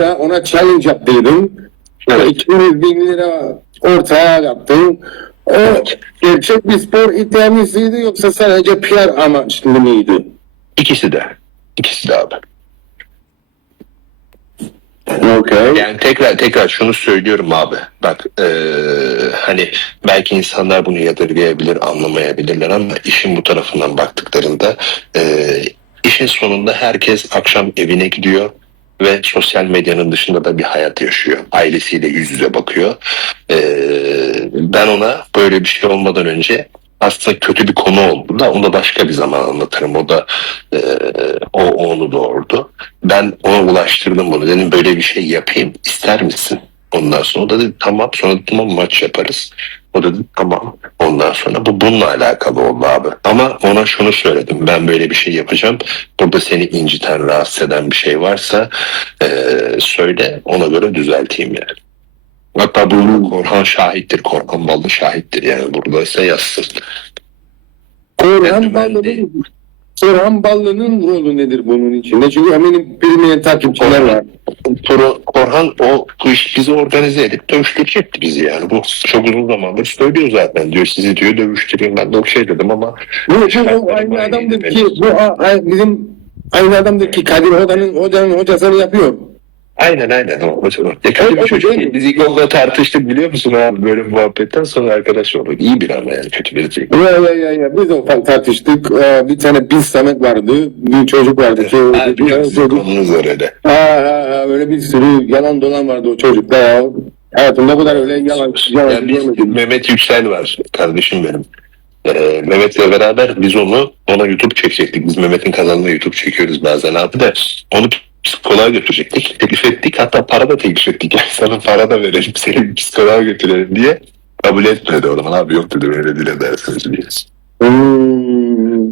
lira ona challenge yaptırdım. Evet. 200 bin lira ortaya yaptım. O gerçek bir spor iddiamızıydı yoksa sadece PR amaçlı mıydı? İkisi de. İkisi de abi. Okay. Yani tekrar tekrar şunu söylüyorum abi. Bak eee, hani belki insanlar bunu yadırgayabilir, anlamayabilirler ama işin bu tarafından baktıklarında eee, işin sonunda herkes akşam evine gidiyor ve sosyal medyanın dışında da bir hayat yaşıyor. Ailesiyle yüz yüze bakıyor. Eee, ben ona böyle bir şey olmadan önce aslında kötü bir konu oldu da onu da başka bir zaman anlatırım. O da eee, o onu doğurdu. Ben ona ulaştırdım bunu. Dedim böyle bir şey yapayım. ister misin? Ondan sonra o da dedi tamam. Sonra tamam maç yaparız. O dedi tamam. Ondan sonra bu bununla alakalı oldu abi. Ama ona şunu söyledim. Ben böyle bir şey yapacağım. Burada seni inciten, rahatsız eden bir şey varsa eee, söyle. Ona göre düzelteyim yani. Hatta bunu Korhan şahittir. Korhan Ballı şahittir yani. Buradaysa yazsın. Orhan Ben Ballı'nın Orhan Ballı'nın rolü nedir bunun içinde? Çünkü eminim bilmeyen takipçiler var. Turu Korhan o iş bizi organize edip dövüştürecekti bizi yani. Bu çok uzun zamandır söylüyor zaten. Diyor sizi diyor dövüştüreyim. Ben de o şey dedim ama Bu, bu, bu aynı adamdır ki bu a- a- bizim aynı adamdır ki Kadir Hoca'nın hocanın hocasını yapıyor. Aynen aynen o, o, o. Ya kötü bir çocuk değil. Biz ilk onunla tartıştık biliyor musun abi böyle bir muhabbetten sonra arkadaş olduk. İyi bir ama yani kötü bir değil. Ya ya ya ya biz o falan tartıştık. Ee, bir tane biz Samet vardı. Bir çocuk vardı. ki- Ha, biliyorum sizin çocuk. konunuz var öyle. Ha, ha, ha, böyle bir sürü yalan dolan vardı o çocukta ya. Hayatımda bu kadar öyle yalan yalan Yani biz. Mehmet Yüksel var kardeşim benim. Ee, Mehmet'le beraber biz onu ona YouTube çekecektik. Biz Mehmet'in kanalına YouTube çekiyoruz bazen abi de onu psikoloğa götürecektik. Teklif ettik hatta para da teklif ettik. Yani sana para da verelim seni psikoloğa götürelim diye. Kabul etmedi o zaman abi yok dedi öyle dile edersiniz diye. Hmm.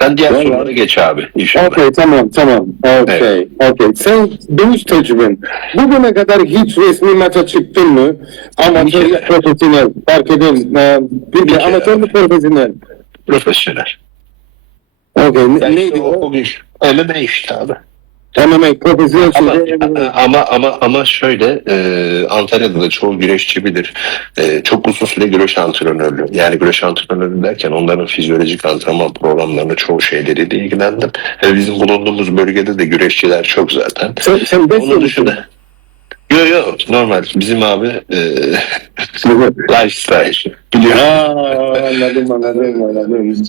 Sen diğer Vallahi- sorulara geç abi inşallah. Okey tamam tamam. Okey. Okey. Sen dövüş tecrüben. Bugüne kadar hiç resmi maça çıktın mı? Amatör profesyonel. Fark eden. Ee, bir kere amatör mü profesyonel? Profesyonel. Okey. ne- Yani Neydi o, o? gün öyle de işte abi. MMA profesyonel Ama, ama ama ama şöyle e, Antalya'da da çoğu güreşçi bilir. E, çok uzun süre güreş antrenörlüğü. Yani güreş antrenörlüğü derken onların fizyolojik antrenman programlarına çoğu şeyleriyle ilgilendim. E, bizim bulunduğumuz bölgede de güreşçiler çok zaten. Sen, sen Onun dışında Yok yok normal. Bizim abi e, lifestyle. Biliyorum. Aa, anladım anladım anladım.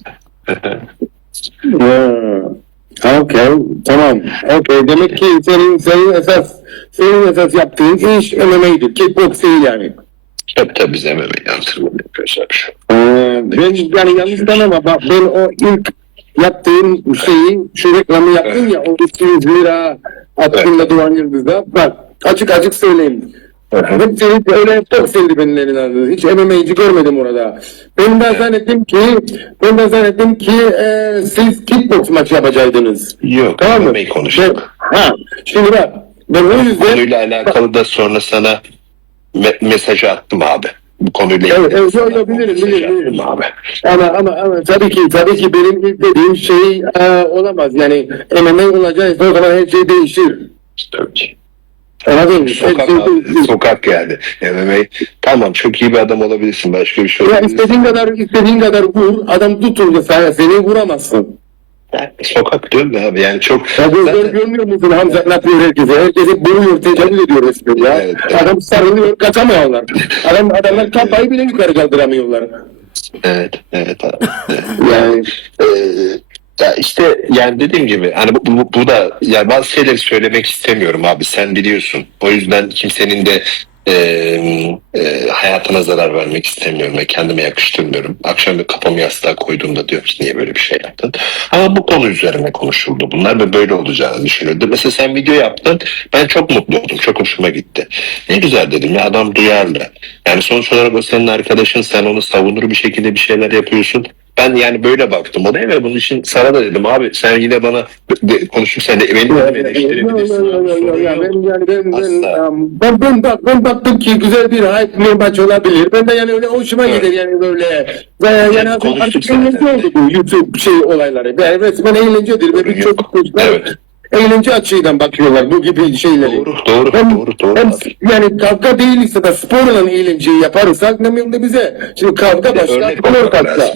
Ha, Okey, tamam. Okey, demek ki senin senin esas senin esas yaptığın iş MMA'dir. Kickbox değil yani. Tabii tabii biz MMA antrenmanı yapıyoruz abi şu. Ee, ben yani yanlış ama bak ben o ilk yaptığım şeyi şu reklamı yaptım ya o 200 lira hakkında Doğan Yıldız'da bak açık açık söyleyeyim. Hep seni öyle çok sevdi beni Lenin Hiç MMA'ci görmedim orada. Ben de zannettim ki ben de zannettim ki e, siz kickbox maçı yapacaktınız. Yok Tamam mı? MMA Ben, konuştuk. ha, şimdi bak ben o yüzden konuyla alakalı da sonra sana me- mesajı attım abi. Bu konuyla Evet, ilgili evet, sana yok, yok, o bilirim, mesajı bilirim, attım bilirim. abi. Ama ama ama tabii ki tabii ki benim ilk dediğim şey e, olamaz. Yani MMA olacaksa o zaman her şey değişir. Tabii ki. Anladın Sokak şey abi, sokak yani. MMA tamam çok iyi bir adam olabilirsin. Başka bir şey Ya olabilirsin. istediğin kadar istediğin kadar vur. Adam tutunca sen, seni vuramazsın. Sokak diyorum ya abi yani çok Ya gözleri Zaten- görmüyor musun? Hamza ne yapıyor herkese? Herkese vuruyor, tecavüz ediyor resmen ya. Evet, evet. Adam sarılıyor, kaçamıyorlar. Adam, adamlar kafayı bile yukarı kaldıramıyorlar. evet evet abi. Yani Ee, ya işte yani dediğim gibi hani bu, bu, bu da yani bazı şeyleri söylemek istemiyorum abi sen biliyorsun. O yüzden kimsenin de e, e, hayatına zarar vermek istemiyorum ve kendime yakıştırmıyorum. Akşam bir kafamı yastığa koyduğumda diyorum ki niye böyle bir şey yaptın? Ama bu konu üzerine konuşuldu bunlar ve böyle olacağını düşünüyordum. Mesela sen video yaptın ben çok mutlu oldum çok hoşuma gitti. Ne güzel dedim ya adam duyarlı. Yani sonuç olarak o senin arkadaşın sen onu savunur bir şekilde bir şeyler yapıyorsun. Ben yani böyle baktım olaya ve bunun için sana da dedim abi sen yine bana de, konuşup sen de beni de eleştirebilirsin. Ben yani ben bak ben baktım ki güzel bir hype bir maç olabilir. Ben de yani öyle hoşuma Evet. gider yani böyle ve yani konuştuk artık eğlence oldu bu YouTube şey olayları. Yani resmen eğlencedir ve Sorun bir yok. çocuk çocuklar Evet. eğlence açığından bakıyorlar bu gibi şeyleri. Doğru, doğru, Hem- doğru, doğru. Hem yani kavga değilse de sporla eğlenceyi yaparsak ne bize. Şimdi kavga başka, spor başka.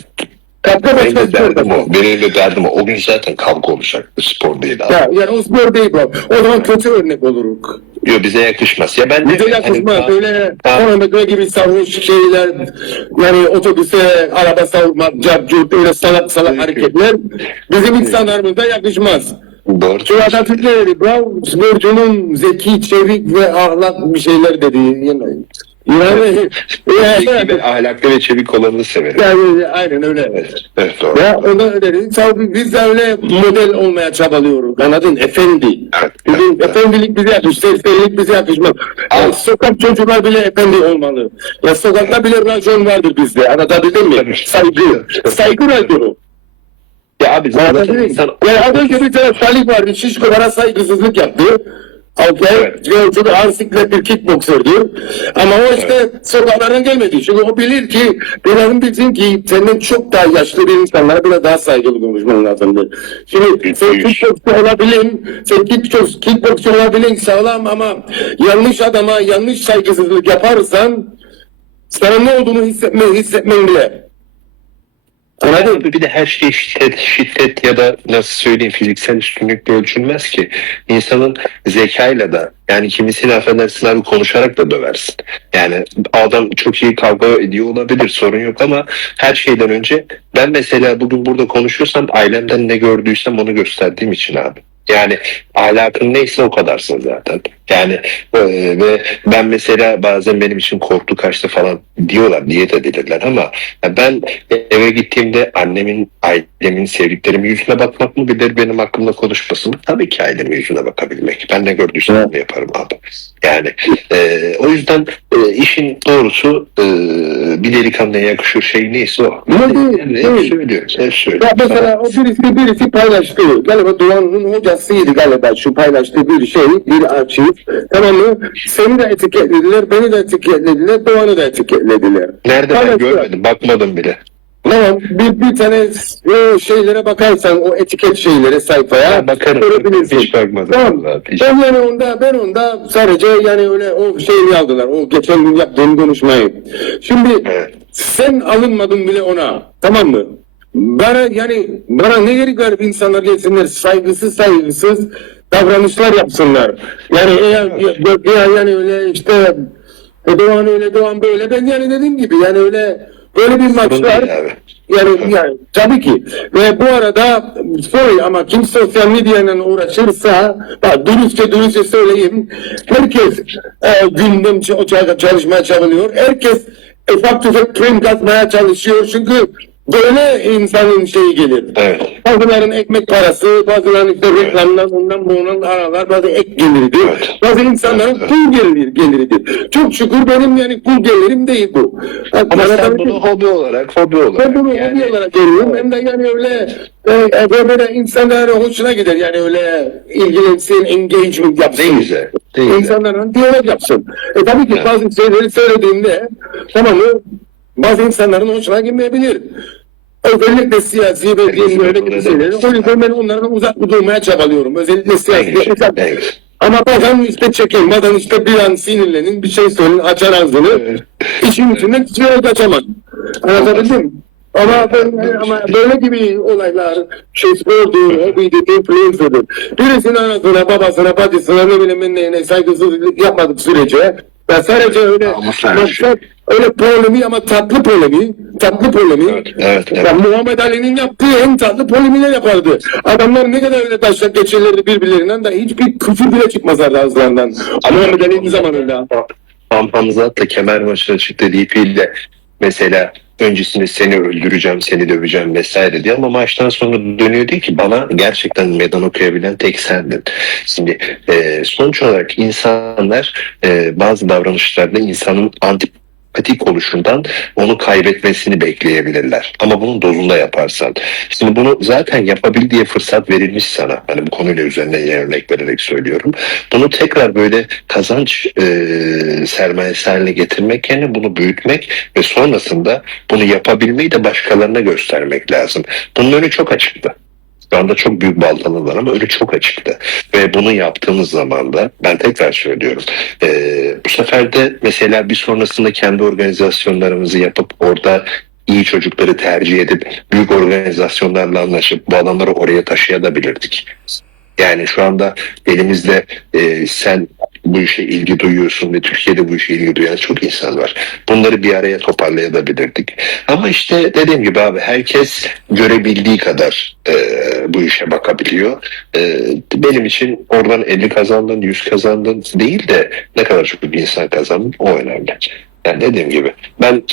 Kavga Benim de derdim o. Benim de derdim o. O gün zaten kavga olacaktı. Spor değil abi. Ya, yani o spor değil bu. O zaman kötü örnek oluruk. Yok bize yakışmaz. Ya ben de Bize hani- yakışmaz. Öyle Ha. Konamekle gibi sarhoş şeyler, yani otobüse araba savurmak, carcut, öyle salak salak Evet. hareketler bizim insanlarımıza yakışmaz. Doğru. Şu Atatürk ne dedi? Bravo, sporcunun zeki, çevik ve ahlak bir şeyler dedi. Yani, yani, Zeki ve ahlaklı ve çevik olanı severim. yani aynen öyle. Evet, evet doğru. Ya ona öyle dedi. Tabii Biz de öyle model olmaya çabalıyoruz. Anladın? Efendi. Evet, Bizim evet, efendilik bize yakışmaz. Serserilik bize yakışmaz. Yani sokak çocuklar bile efendi olmalı. Ya sokakta bile racon vardır bizde. Anlatabildim mi? Saygı. Saygı raconu. Ya abi zaten insan... Yani az önce bir tane Salih vardı. Şişko bana saygısızlık yaptı. Evet. Çok ağır siklet bir kickboksördü. Ama o işte sokaklardan gelmedi. Çünkü o bilir ki, benim bilsin ki senden çok daha yaşlı bir insanlara biraz daha saygılı konuşman lazımdır. Şimdi sen Yüz. kickboksçu olabilin, sen kickboks, kickboksçu olabilin sağlam ama yanlış adama yanlış saygısızlık yaparsan sana ne olduğunu hissetme, hissetmen bile. Abi bir de her şey şiddet, şiddet ya da nasıl söyleyeyim fiziksel üstünlükle ölçülmez ki. İnsanın zekayla da yani kimisini affedersin abi konuşarak da döversin. Yani adam çok iyi kavga ediyor olabilir sorun yok ama her şeyden önce ben mesela bugün burada konuşuyorsam ailemden ne gördüysem onu gösterdiğim için abi. Yani ahlakın neyse o kadarsın zaten. Yani e, ve ben mesela bazen benim için korktu kaçtı falan diyorlar niyet edilirler ama ben eve gittiğimde annemin, ailemin, sevdiklerimin yüzüne bakmak mı bilir benim hakkımda konuşması mı? Tabii ki ailemin yüzüne bakabilmek. Ben ne gördüysem onu yaparım abi. Yani e, o yüzden e, işin doğrusu e, bir delikanlıya yakışır şey neyse o. Ne değil. hep söylüyoruz, hep söylüyoruz. Ya mesela o birisi birisi paylaştı. Galiba Doğan'ın hocasıydı galiba şu paylaştığı bir şey, bir arşiv. Tamam mı? Seni de etiketlediler, beni de etiketlediler, Doğan'ı da etiketlediler. Nerede ben görmedim, bakmadım bile. Tamam, bir, bir tane o şeylere bakarsan, o etiket şeylere, sayfaya Ya bakarım. görebilirsin. Hiç bakmadım. Tamam. vallahi, hiç. Ben yani onda, ben onda sadece yani öyle o şeyini aldılar, o geçen gün yaptığım konuşmayı. Şimdi Evet. sen alınmadın bile ona. Tamam mı? Bana yani bana ne gerek var insanlar gelsinler saygısız saygısız davranışlar yapsınlar. Yani eğer ya, ya- yani öyle işte e, Doğan öyle Doğan böyle. Ben yani dediğim gibi yani öyle böyle bir maçlar yani, yani tabii ki. Ve bu arada sorry ama kim sosyal medyanın uğraşırsa bak dürüstçe dürüstçe söyleyeyim. Herkes e, gündem ç- çalışmaya çalışıyor. Herkes ufak tefek prim katmaya çalışıyor. Çünkü böyle insanın şeyi gelir. Evet. Bazıların ekmek parası, bazıların işte reklamdan, ondan bundan aralar, bazı ek geliridir. Evet. Bazı insanların Evet, kul geliri, geliridir. Çok şükür benim yani kul gelirim değil bu. Ama Bana sen bunu hobi olarak, hobi olarak. ben bunu yani- hobi olarak görüyorum. Hem de yani öyle e, e, böyle insanlara hoşuna gider. Yani öyle ilgilensin, engagement yapsın. Ne güzel. Ne güzel. İnsanlarla diyalog yapsın. E tabii ki Evet. bazı şeyleri söylediğimde tamam mı? Bazı insanların hoşuna gitmeyebilir. Özellikle siyasi ve Evet, dini öyle gibi evet. şeyleri. O yüzden ben onlardan uzak durmaya çabalıyorum. Özellikle siyasi. Ama bazen işte çekin, bazen işte bir an sinirlenin, bir şey söyleyin, açar ağzını. Evet. İşin içinden hiçbir yere kaçamaz. Anlatabildim mi? Ama, ben, ama böyle gibi olaylar şey spordur, hobidir, influencer'dır. Birisinin anasına, babasına, bacısına ne bileyim neyine saygısızlık yapmadık sürece ve sadece öyle maksat öyle polemi ama tatlı polemi, tatlı polemi. Evet, evet, evet. Ya Muhammed Ali'nin yaptığı en tatlı polemiler yapardı. Adamlar ne kadar öyle taşak geçirlerdi birbirlerinden de hiçbir küfür bile çıkmazlardı ağızlarından. Muhammed Ali'nin zamanında. Hamza da kemer maçına çıktı DP'yle mesela öncesinde seni öldüreceğim, seni döveceğim vesaire diye ama maçtan sonra dönüyor diyor ki bana gerçekten meydan okuyabilen tek sendin. Şimdi e, sonuç olarak insanlar e, bazı davranışlarda insanın antipatik oluşundan onu kaybetmesini bekleyebilirler. Ama bunun dozunda yaparsan. Şimdi bunu zaten yapabil diye fırsat verilmiş sana. Hani bu konuyla üzerinden yine örnek vererek söylüyorum. Bunu tekrar böyle kazanç e, sermayesi haline getirmek yerine bunu büyütmek ve sonrasında bunu yapabilmeyi de başkalarına göstermek lazım. Bunun önü çok açıktı. Şu anda çok büyük baltalılar ama önü çok açıktı. Ve bunu yaptığımız zaman da ben tekrar söylüyorum. eee, bu sefer de mesela bir sonrasında kendi organizasyonlarımızı yapıp orada iyi çocukları tercih edip büyük organizasyonlarla anlaşıp bu adamları oraya taşıyabilirdik. Yani şu anda elimizde e, sen bu işe ilgi duyuyorsun ve Türkiye'de bu işe ilgi duyan çok insan var. Bunları bir araya toparlayabilirdik. Ama işte dediğim gibi abi herkes görebildiği kadar e, bu işe bakabiliyor. E, benim için oradan 50 kazandın, 100 kazandın değil de ne kadar çok bir insan kazandın o önemli. Yani dediğim gibi ben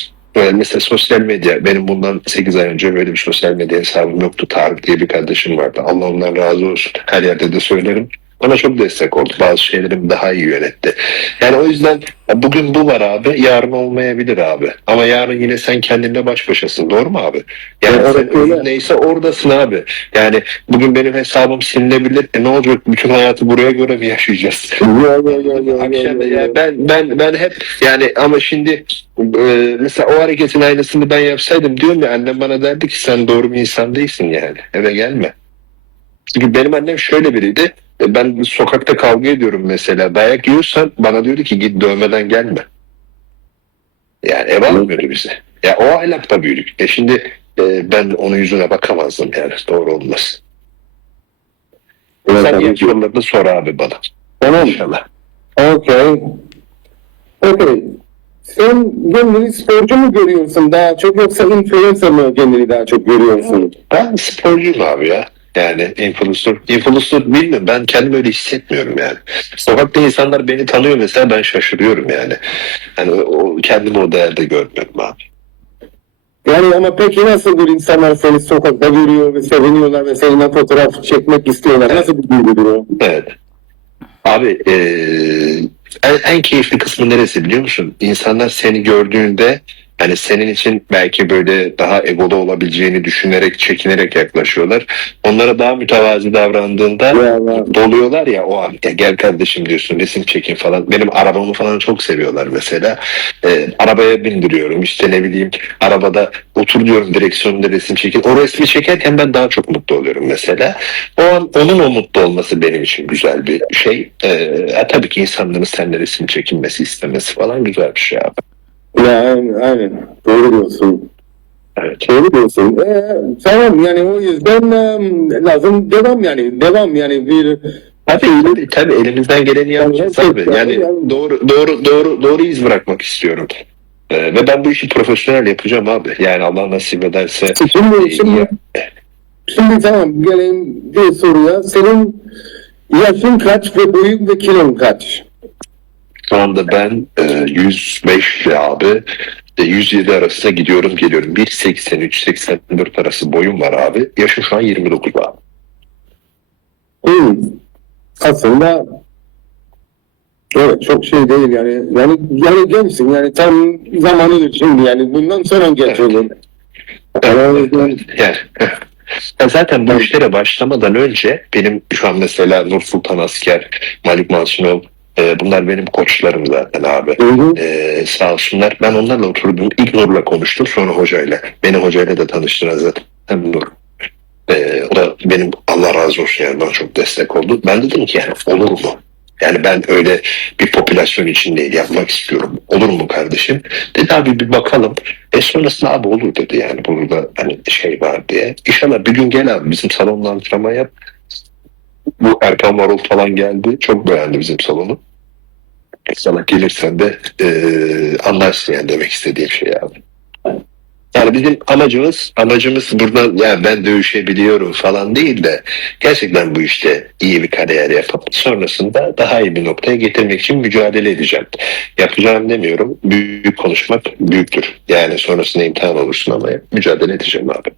mesela sosyal medya, benim bundan 8 ay önce böyle bir sosyal medya hesabım yoktu. Tarık diye bir kardeşim vardı. Allah ondan razı olsun. Her yerde de söylerim. Bana çok destek oldu. Bazı şeylerimi daha iyi yönetti. Yani o yüzden bugün bu var abi. Yarın olmayabilir abi. Ama yarın yine sen kendinle baş başasın. Doğru mu abi? Yani Evet, sen öyle. neyse oradasın abi. Yani bugün benim hesabım silinebilir. E ne olacak? Bütün hayatı buraya göre mi yaşayacağız? Ya, ya, ya, ya, ya, Akşam ya, ya ya. ben ben ben hep yani ama şimdi e, mesela o hareketin aynısını ben yapsaydım diyorum ya annem bana derdi ki sen doğru bir insan değilsin yani eve gelme. Çünkü benim annem şöyle biriydi. E, Ben sokakta kavga ediyorum mesela. Dayak yiyorsan bana diyordu ki git dövmeden gelme. Yani ev almıyordu bizi. Ya o ahlakta büyüdük. E şimdi e, ben onun yüzüne bakamazdım yani. Doğru olmaz. Evet, Sen ki. sorularını sor abi bana. Tamam. İnşallah. Okey. Okey. Sen kendini sporcu mu görüyorsun daha çok yoksa influencer mı kendini daha çok görüyorsun? Ben sporcuyum abi ya. Yani influencer, influencer bilmiyorum. Ben kendimi öyle hissetmiyorum yani. Sokakta insanlar beni tanıyor mesela ben şaşırıyorum yani. Hani o, kendimi o değerde görmüyorum abi. Yani ama peki nasıldır insanlar seni sokakta görüyor ve seviniyorlar ve seninle fotoğraf çekmek istiyorlar? Nasıl bir duygudur o? Evet. Abi eee, en, en keyifli kısmı neresi biliyor musun? İnsanlar seni gördüğünde hani senin için belki böyle daha egolu olabileceğini düşünerek, çekinerek yaklaşıyorlar. Onlara daha mütevazi davrandığında Ya, doluyorlar ya o an ya gel kardeşim diyorsun resim çekin falan. Benim arabamı falan çok seviyorlar mesela. Ee, arabaya bindiriyorum işte ne bileyim arabada otur diyorum direksiyonda resim çekin. O resmi çekerken ben daha çok mutlu oluyorum mesela. O an onun o mutlu olması benim için güzel bir şey. Ee, e, tabii ki insanların seninle resim çekinmesi istemesi falan güzel bir şey abi. Ya aynen. Doğru diyorsun. Evet. Doğru diyorsun. Ee, tamam yani o yüzden em, lazım devam yani. Devam yani bir Tabii, tabii, tabii elimizden geleni yapacağız evet, Yani yani. doğru doğru doğru doğru iz bırakmak istiyorum. Ee, ve ben bu işi profesyonel yapacağım abi. Yani Allah nasip ederse Şimdi, şimdi, Ya. şimdi tamam geleyim bir soruya. Senin yaşın kaç ve boyun ve kilon kaç? Şu anda ben e, 105 abi e, 107 arasında gidiyorum geliyorum. 1.83-84 arası boyum var abi. Yaşım şu an 29 abi. Hmm. Aslında evet çok şey değil yani. Yani yani gençsin yani tam zamanıdır şimdi yani bundan sonra genç Evet. olur. Yani. Yani, ya zaten bu işlere başlamadan önce benim şu an mesela Nur Sultan Asker, Malik Mansunov e, bunlar benim koçlarım zaten abi. Hı hı. Ee, sağ olsunlar. Ben onlarla oturdum. İlk Nur'la konuştum. Sonra hocayla. Beni hocayla da tanıştıran zaten Nur. Ee, o da benim Allah razı olsun yani bana çok destek oldu. Ben dedim ki yani olur mu? Yani ben öyle bir popülasyon için değil yapmak istiyorum. Olur mu kardeşim? Dedi abi bir bakalım. E sonrasında abi olur dedi yani burada hani şey var diye. İnşallah bir gün gel abi bizim salonda antrenman yap. Bu Erkan Varol falan geldi. Çok beğendi bizim salonu. Sana gelirsen de eee anlarsın yani demek istediğim şey abi. Yani bizim amacımız amacımız buradan ya ben dövüşebiliyorum falan değil de gerçekten bu işte iyi bir kariyer yapıp sonrasında daha iyi bir noktaya getirmek için mücadele edeceğim. Yapacağım demiyorum. Büyük konuşmak büyüktür. Yani sonrasında imtihan olursun ama mücadele edeceğim abi.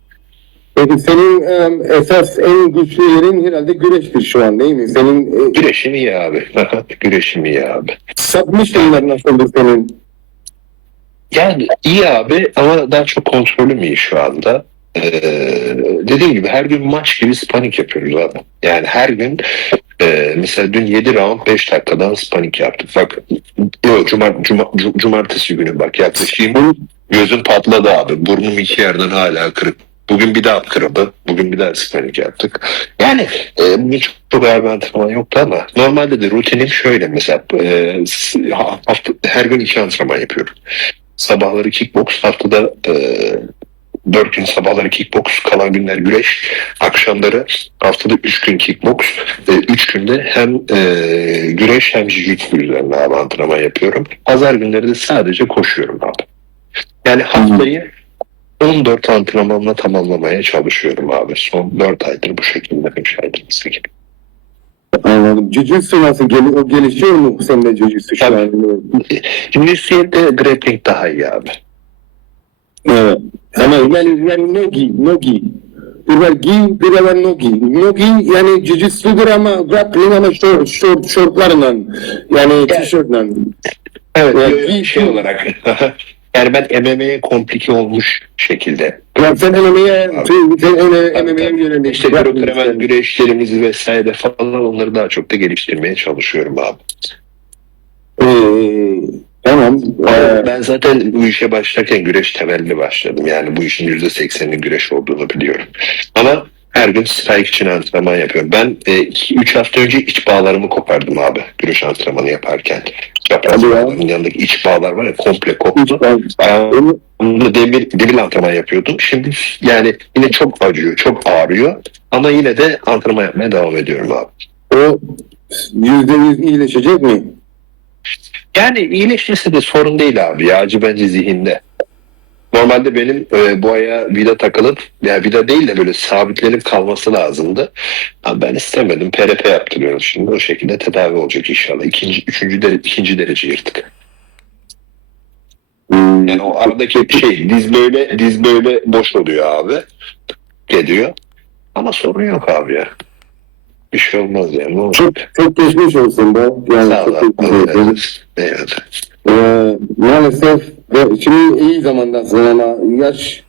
Peki senin em, esas en güçlü yerin herhalde güreştir şu an değil mi? Senin e, Güreşim iyi abi. Güreşim iyi abi. submission'lar nasıldır senin? Yani iyi abi ama daha çok kontrolüm iyi şu anda. Ee, dediğim gibi her gün maç gibi spanik yapıyoruz abi. Yani her gün e, mesela dün 7 round 5 dakikadan spanik yaptık. Bak yok, cuma, cu- cumartesi günü bak yaklaşayım gözüm patladı abi. Burnum iki yerden hala kırık Bugün bir daha kırıldı. Bugün bir daha sparring yaptık. Yani e, bugün çok, çok antrenman yoktu ama normalde de rutinim şöyle mesela e, hafta, her gün iki antrenman yapıyorum. Sabahları kickbox, haftada e, dört gün sabahları kickbox, kalan günler güreş, akşamları haftada üç gün kickbox, e, üç günde hem e, güreş hem jiu-jitsu üzerine antrenman yapıyorum. Pazar günleri de sadece koşuyorum abi. Yani haftayı 14 antrenmanla tamamlamaya çalışıyorum abi. Son 4 aydır bu şekilde 5 aydır. mesela. Anladım. Jiu-Jitsu nasıl gel o gelişiyor mu sende Jiu-Jitsu şu an? Jiu-Jitsu'de grappling daha iyi abi. Evet. Ama yani, yani nogi, nogi. Bir var gi, bir var nogi. Nogi yani jiu-jitsu'dur ama grappling ama short, short, shortlarla. Yani tişörtle. Evet Yani şey olarak. yani ben MMA'ye komplike olmuş şekilde. Ya sen MMA'ye, sen, MMA'ye yönelik. İşte Grokremen güreşlerimizi vesaire falan onları daha çok da geliştirmeye çalışıyorum abi. Ee, tamam. Ama Ee, ben zaten bu işe başlarken güreş temelli başladım. Yani bu işin yüzde sekseninin güreş olduğunu biliyorum. Ama her gün strike için antrenman yapıyorum. Ben 3 hafta önce iç bağlarımı kopardım abi güreş antrenmanı yaparken. Çapraz Hadi ya. bağların yanındaki iç bağlar var ya komple koptu. ben- Ayağımda demir, demir antrenman yapıyordum. Şimdi yani yine çok acıyor, çok ağrıyor. Ama yine de antrenman yapmaya devam ediyorum abi. o yüzde yüz iyileşecek mi? Yani iyileşmesi de sorun değil abi ya. Acı bence zihinde. Normalde benim e, bu aya vida takılıp ya vida değil de böyle sabitlenip kalması lazımdı. Ama ben istemedim. PRP yaptırıyorum şimdi. O şekilde tedavi olacak inşallah. İkinci, üçüncü derece, ikinci derece yırtık. Hmm. Yani o aradaki şey diz böyle diz böyle boş oluyor abi. Geliyor. Ama sorun yok abi ya. Bir şey olmaz yani. Ne? Çok çok geçmiş olsun bu. Yani Sağ ol çok. Ee, maalesef ve şimdi iyi zamandasın ama yaş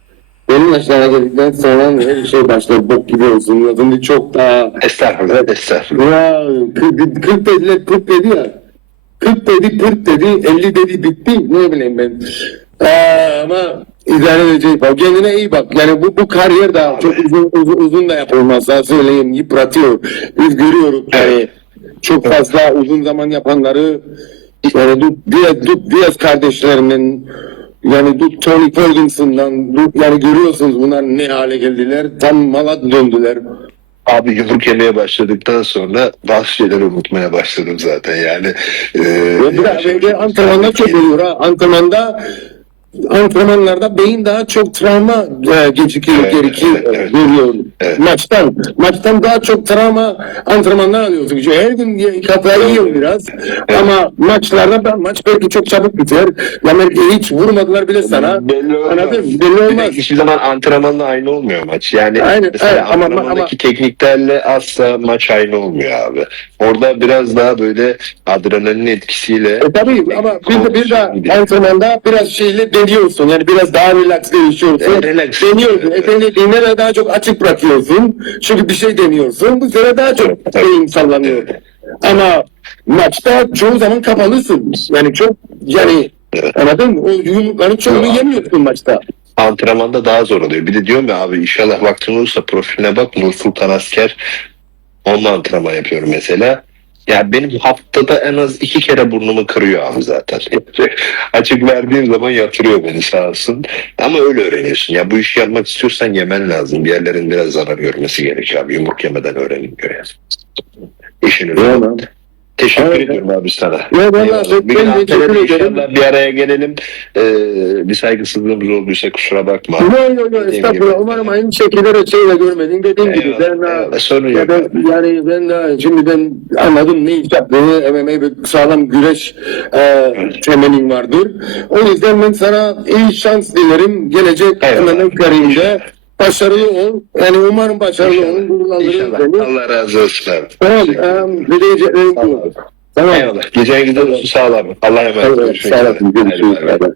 benim yaşlara geldikten sonra her şey başlar bok gibi olsun. Yazın çok daha Estağfurullah. Estağfurullah. ya 40, 40 dediler 40 dedi ya 40 dedi 40 dedi 50 dedi bitti ne bileyim ben. Ee, ama idare edecek bak kendine iyi bak yani bu bu kariyer daha Abi. çok uzun, uzun uzun da yapılmaz daha söyleyeyim yıpratıyor biz görüyoruz yani Evet. çok fazla uzun zaman yapanları yani tut Diaz, kardeşlerinden yani Tony Ferguson'dan yani görüyorsunuz bunlar ne hale geldiler tam malat döndüler. Abi yumruk yemeye başladıktan sonra bazı şeyleri unutmaya başladım zaten yani. E, Ve bir de, ve de antrenmanda çok oluyor ha. Antrenmanda antrenmanlarda beyin daha çok travma e, gecikiyor, Evet, gerekiyor, evet, evet. görüyor. Evet. Maçtan. Maçtan daha çok travma antrenmanlar alıyorsun. Çünkü her gün kafayı yiyor biraz. Ama maçlarda ben maç belki çok çabuk biter. Ya belki hiç vurmadılar bile sana. Belli olmaz. Anladın? Belli Bir olmaz. hiçbir zaman antrenmanla aynı olmuyor maç. Yani Aynen, mesela evet, ama- antrenmandaki tekniklerle asla maç aynı olmuyor abi. Orada biraz daha böyle adrenalin etkisiyle E tabii ama bir de, bir de antrenmanda biraz şeyle deniyorsun. Yani biraz daha relax değişiyorsun. Evet, relax. Deniyorsun. E de daha çok açık bırakıyorsun. Çünkü bir şey deniyorsun. Bu sefer daha çok beyin sallanıyor. Ama maçta çoğu zaman kapalısın. Yani çok yani anladın mı? O yumrukların çoğunu yemiyorsun maçta. antrenmanda daha zor oluyor. Bir de diyorum ya abi inşallah vaktin olursa profiline bak Nur Sultan Asker onunla antrenman yapıyorum mesela. Ya benim haftada en az iki kere burnumu kırıyor abi zaten. Açık verdiğim zaman yatırıyor beni sağ olsun. Ama öyle öğreniyorsun. Ya bu işi yapmak istiyorsan yemen lazım. Bir yerlerin biraz zarar görmesi gerekiyor abi. Yumruk yemeden öğrenilmiyor yani. İşin öyle. Teşekkür Evet. ediyorum abi sana. Ya Eyvallah. ben- teşekkür ederim. bir araya gelelim. Ee, bir saygısızlığımız olduysa kusura bakma. Yok yok yok estağfurullah. Umarım aynı şekilde şeyle görmedin. Dediğim gibi ben Eyvallah. Sorun Ya ben, yani ben de şimdi ben anladım ne yaptığını MMA bir sağlam güreş e, temelin vardır. O yüzden ben sana iyi şans dilerim. Gelecek Eyvallah. MMA kariyerinde başarılı ol. Yani umarım başarılı İnşallah. olun. Gururlandırır İnşallah. seni. Allah razı olsun abi. Tamam. Bu. abi. Tamam. Eyvallah. Gecen güzel olsun. Sağ ol abi. Allah'a emanet. Evet, sağ olasın. Görüşürüz. Hadi